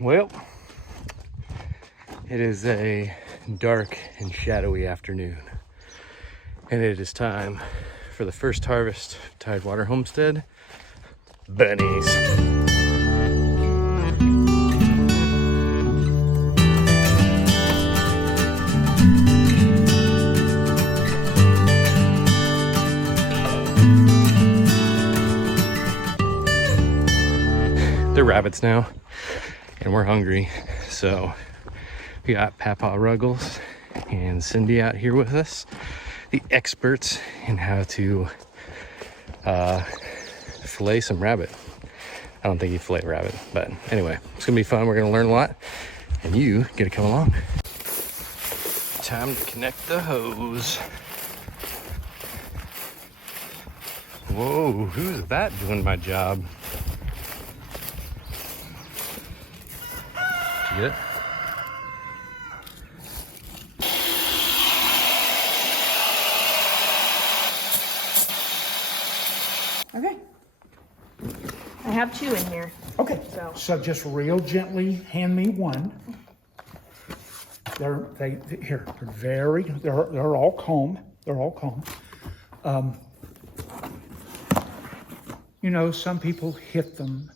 Well, it is a dark and shadowy afternoon, and it is time for the first harvest of Tidewater Homestead bunnies. They're rabbits now, and we're hungry, so we got Papaw Ruggles and Cindy out here with us, the experts in how to fillet some rabbit. I don't think you fillet rabbit, but anyway, it's gonna be fun. We're gonna learn a lot, and you get to come along. Time to connect the hose. Whoa, who's that doing my job? Did you get it? Okay. I have 2 in here. Okay, so just real gently hand me one. They're all comb. They're all comb. You know, some people hit them.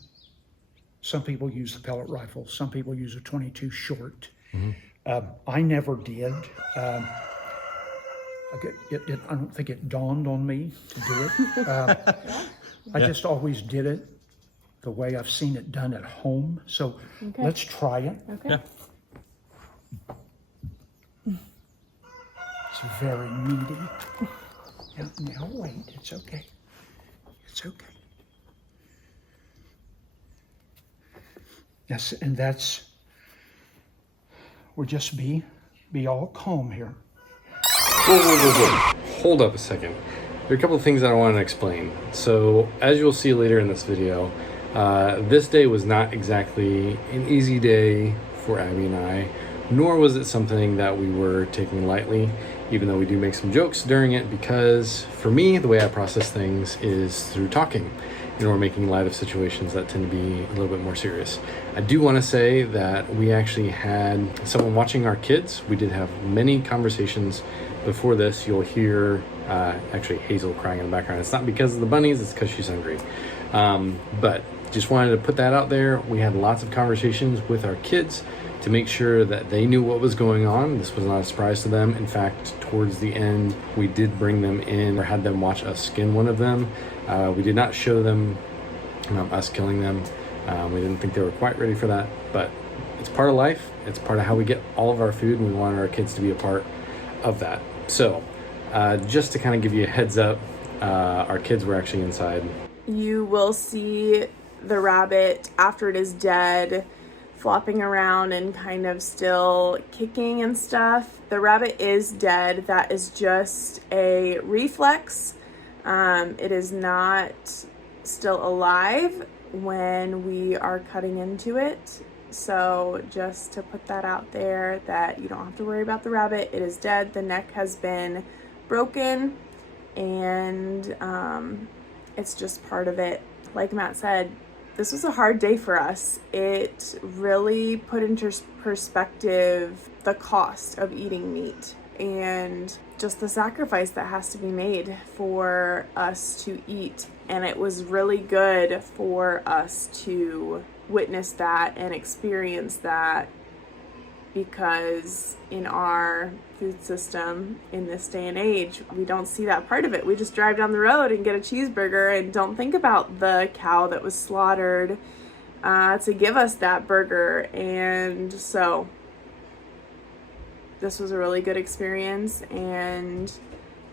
Some people use the pellet rifle. Some people use a 22 short. Mm-hmm. I never did. I don't think it dawned on me to do it. I just always did it the way I've seen it done at home. So let's try it. Okay. Yeah. It's very meaty. Now wait, it's okay. It's okay. Yes, and we'll just be all calm here. Whoa. Hold up a second. There are a couple of things that I want to explain. So, as you'll see later in this video, this day was not exactly an easy day for Abby and I, nor was it something that we were taking lightly, even though we do make some jokes during it, because for me, the way I process things is through talking. You know, we're making light of situations that tend to be a little bit more serious. I do want to say that we actually had someone watching our kids. We did have many conversations before this. You'll hear actually Hazel crying in the background. It's not because of the bunnies, it's because she's hungry. But just wanted to put that out there. We had lots of conversations with our kids to make sure that they knew what was going on. This was not a surprise to them. In fact, towards the end, we did bring them in or had them watch us skin one of them. We did not show them us killing them. We didn't think they were quite ready for that, but it's part of life. It's part of how we get all of our food, and we wanted our kids to be a part of that. So just to kind of give you a heads up, our kids were actually inside. You will see the rabbit after it is dead flopping around and kind of still kicking and stuff. The rabbit is dead. That is just a reflex. It is not still alive when we are cutting into it. So just to put that out there, that you don't have to worry about the rabbit. It is dead. The neck has been broken, and it's just part of it. Like Matt said, this was a hard day for us. It really put into perspective the cost of eating meat and just the sacrifice that has to be made for us to eat. And it was really good for us to witness that and experience that, because in our food system in this day and age, we don't see that part of it. We just drive down the road and get a cheeseburger and don't think about the cow that was slaughtered to give us that burger. And so this was a really good experience, and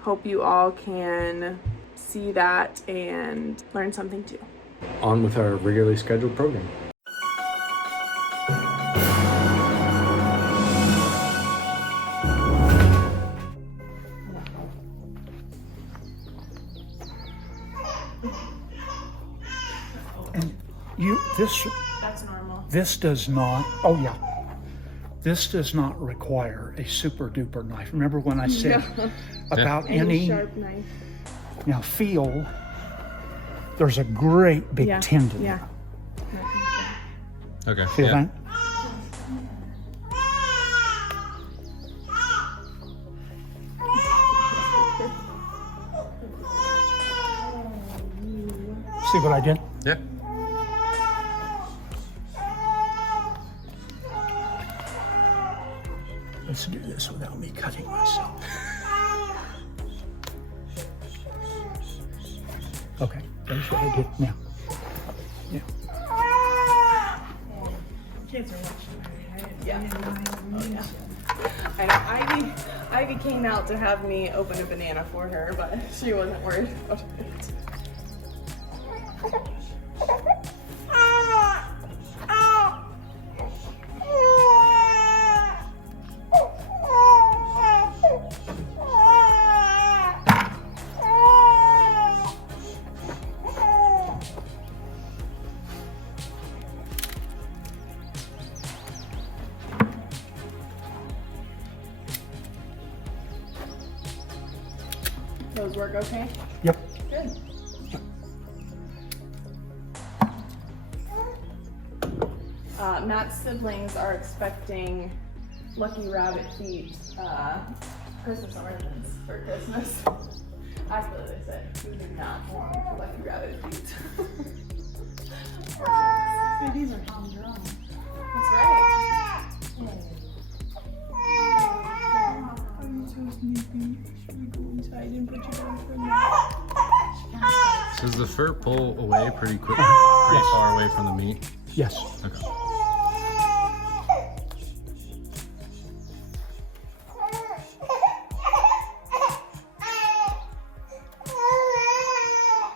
hope you all can see that and learn something too. On with our regularly scheduled program. That's normal. This does not, oh yeah, this does not require a super duper knife. Remember when I said about any sharp knife. Now feel, there's a great big tendon. Yeah. Okay. Feel that? See what I did? Yeah. Let's do this without me cutting myself. Okay, that's what I did now. Yeah. Kids are watching. Yeah. I know. Ivy came out to have me open a banana for her, but she wasn't worried about it. Those work okay? Yep. Good. Matt's siblings are expecting lucky rabbit feet Christmas ornaments for Christmas. Actually, they said we do not want lucky rabbit feet. These are homegrown. That's right. I'm so sneaky. Should we go inside and put you down for a minute? So does the fur pull away pretty quick, pretty far away from the meat? Yes. Okay.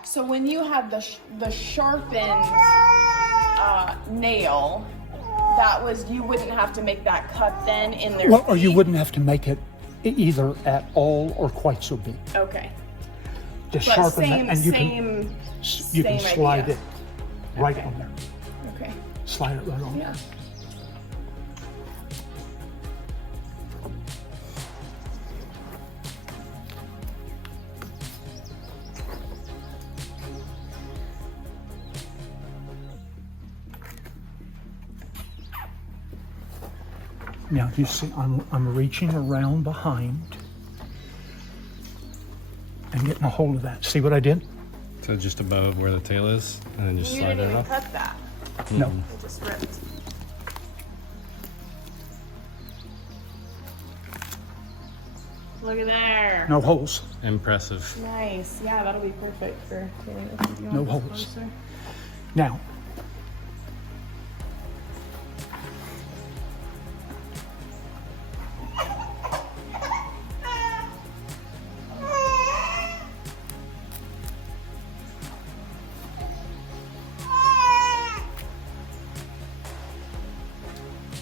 So when you have the sharpened nail, that was, you wouldn't have to make that cut then in their Well, or you feet? wouldn't have to make it either at all or quite so big. Okay. Just But sharpen same, that, and you can same slide idea. it right Okay. on there. Okay. Slide it right on. Yeah. Now you see, I'm reaching around behind and getting a hold of that. See what I did? So just above where the tail is, and then just You slide didn't it even off. cut that. No. It just ripped. Look at there. No holes. Impressive. Nice. Yeah, that'll be perfect for Taylor. If you No want this holes. closer. Now,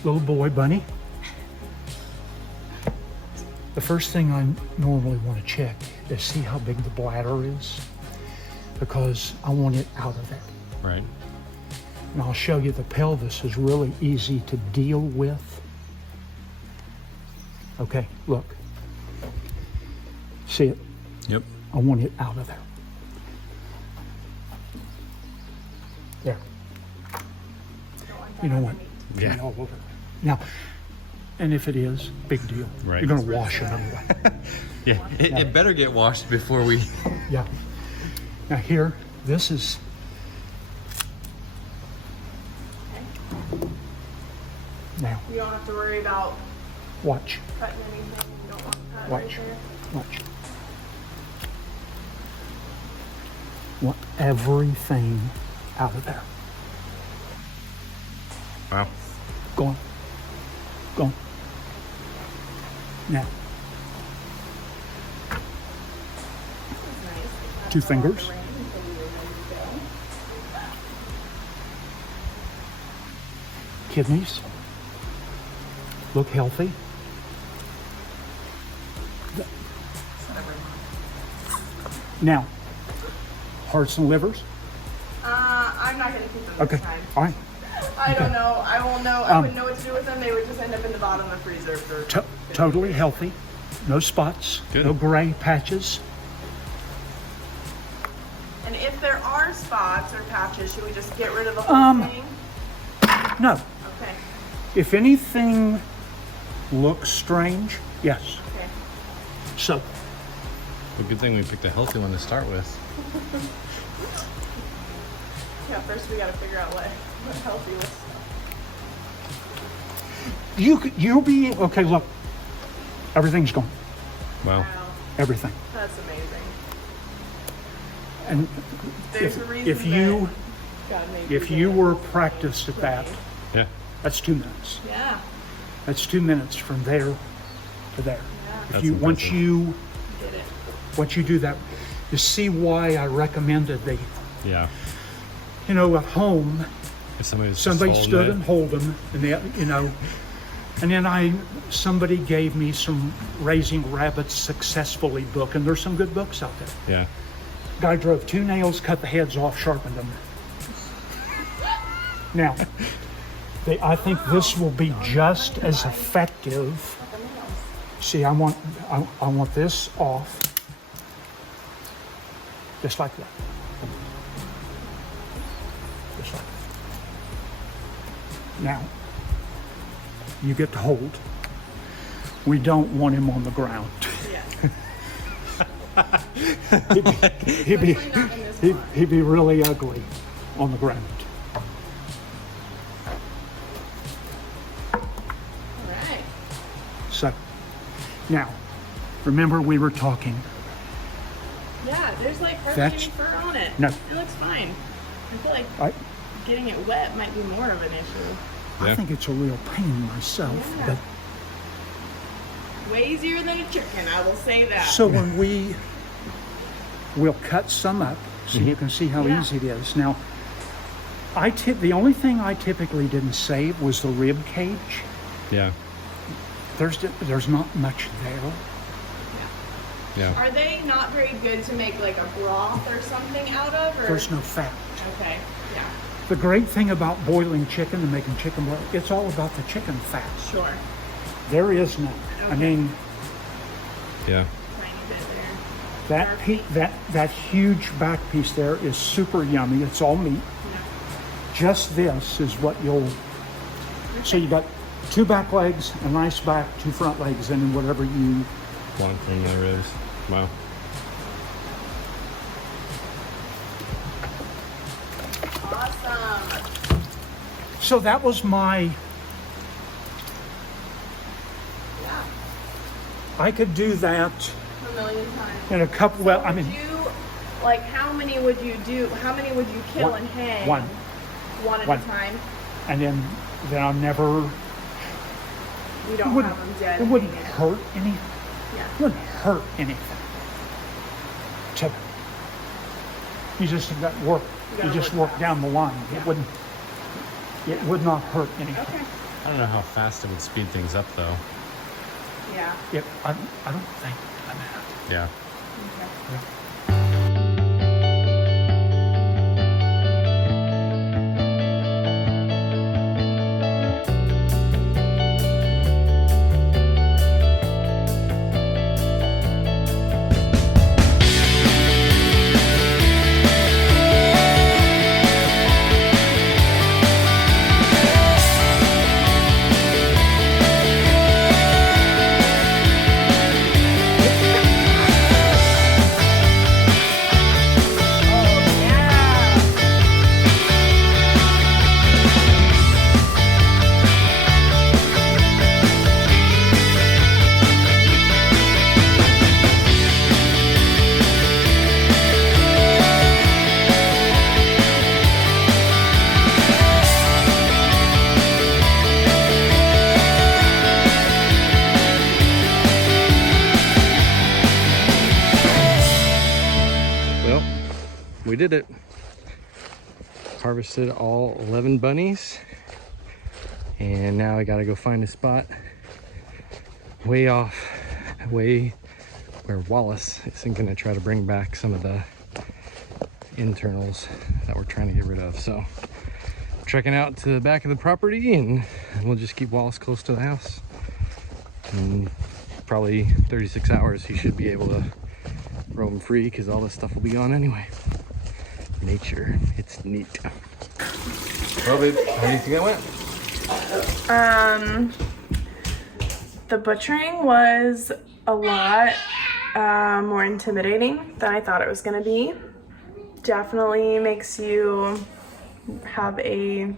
little boy bunny, the first thing I normally want to check is see how big the bladder is, because I want it out of there. Right. And I'll show you the pelvis is really easy to deal with. Okay, look. See it? Yep. I want it out of there. There. You know what? Yeah. All over. Now, and if it is, big deal. Right. You're going to wash it anyway. Yeah. It better get washed before we. Yeah. Now here, this is. Now, You don't have to worry about watch. cutting anything. You don't want to cut Watch. right there. Watch. Want everything out of there. Wow. Go on. Go on. Now, Nice. 2 fingers. Kidneys. Look healthy. Now, hearts and livers. I'm not going to keep them Okay. this time. All right. I don't know. I won't know. I wouldn't know what to do with them. They would just end up in the bottom of the freezer for. Totally healthy. No spots. Good. No gray patches. And if there are spots or patches, should we just get rid of the whole thing? No. Okay. If anything looks strange, yes. Okay. So, A good thing we picked a healthy one to start with. Yeah, first we gotta figure out what healthy looks like. you'll be, okay, look. Everything's gone. Wow. Wow, Everything. that's amazing. And There's a reason if you God made if people you like were this. practiced at that, Yeah. that's 2 minutes. Yeah, That's 2 minutes from there to there. yeah, That's Once impressive. did it. you do that, you see why I recommended the, Yeah. at home, If somebody was just somebody holding stood it. and hold them, and and then somebody gave me some Raising Rabbits Successfully book, and there's some good books out there. Yeah. Guy drove 2 nails, cut the heads off, sharpened them. Now, I think this will be just as effective. See, I want this off, just like that. Just like that. Now, you get to hold. We don't want him on the ground. Yeah. He'd be really ugly on the ground. Alright. So, now, remember we were talking. Yeah, there's like hardly That's- any fur on it. No. It looks fine. I feel like I getting it wet might be more of an issue. Yeah. think it's a real pain myself, Yeah. but Way easier than a chicken, I will say that. so when we'll cut some up so you can see how Yeah. easy it is. Now, the only thing I typically didn't save was the rib cage. Yeah. There's not much there. Yeah. Are they not very good to make like a broth or something out of? Or? There's no fat. Okay, yeah, The great thing about boiling chicken and making chicken broth, it's all about the chicken fat. sure. There is none. I Okay. mean, Tiny Yeah. bit there. that huge back piece there is super yummy. It's all meat. Yeah. Just this is what you'll. So you got 2 back legs, a nice back, 2 front legs, and then whatever you. One from the ribs. Wow. Awesome. So that was my. Yeah, I could do that a million times. in a couple. Well, I mean, Like how many would you do? How many would you kill One. and hang? One. One at One. a time. and then I'm never. You It don't wouldn't. have them dead. It wouldn't hanging. hurt anything. Yeah. It wouldn't hurt anything. You just got work. You You gotta just work work down the line. Yeah. It would not hurt anything. Okay. I don't know how fast it would speed things up though. Yeah. I don't think. Yeah. Okay. Well, we did it. Harvested all 11 bunnies. And now I gotta go find a spot way where Wallace isn't gonna try to bring back some of the internals that we're trying to get rid of. So trekking out to the back of the property, and we'll just keep Wallace close to the house. And probably 36 hours he should be able to roam free, because all this stuff will be gone anyway. Nature, it's neat. Well, babe, how do you think that went? The butchering was a lot more intimidating than I thought it was gonna be. Definitely makes you have a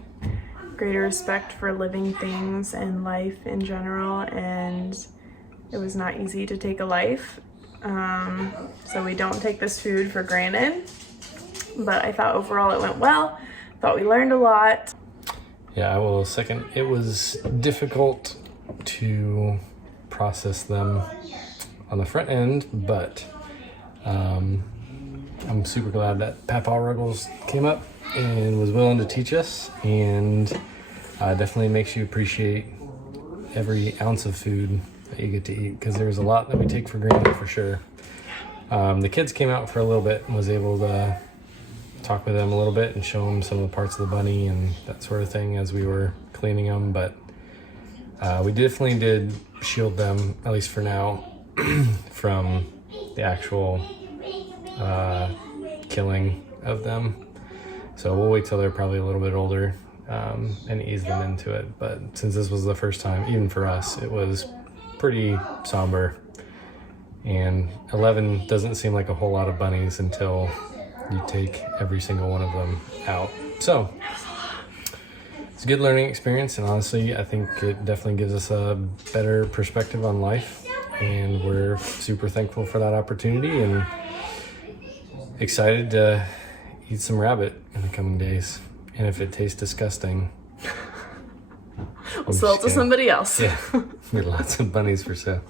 greater respect for living things and life in general, and it was not easy to take a life. So we don't take this food for granted, but I thought overall it went well. Thought we learned a lot. Yeah, I will second. It was difficult to process them on the front end, but I'm super glad that Papaw Ruggles came up and was willing to teach us, and definitely makes you appreciate every ounce of food that you get to eat, because there's a lot that we take for granted for sure. The kids came out for a little bit and was able to talk with them a little bit and show them some of the parts of the bunny and that sort of thing as we were cleaning them, but we definitely did shield them, at least for now, from the actual killing of them. So we'll wait till they're probably a little bit older and ease them into it. But since this was the first time, even for us, it was pretty somber. And 11 doesn't seem like a whole lot of bunnies until you take every single one of them out. So it's a good learning experience, and honestly, I think it definitely gives us a better perspective on life, and we're super thankful for that opportunity and excited to eat some rabbit in the coming days. And if it tastes disgusting, We'll sell it to somebody else. Yeah, we got lots of bunnies for sale.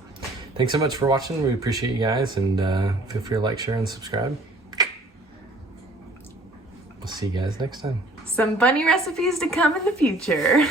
Thanks so much for watching. We appreciate you guys, and feel free to like, share, and subscribe. We'll see you guys next time. Some bunny recipes to come in the future.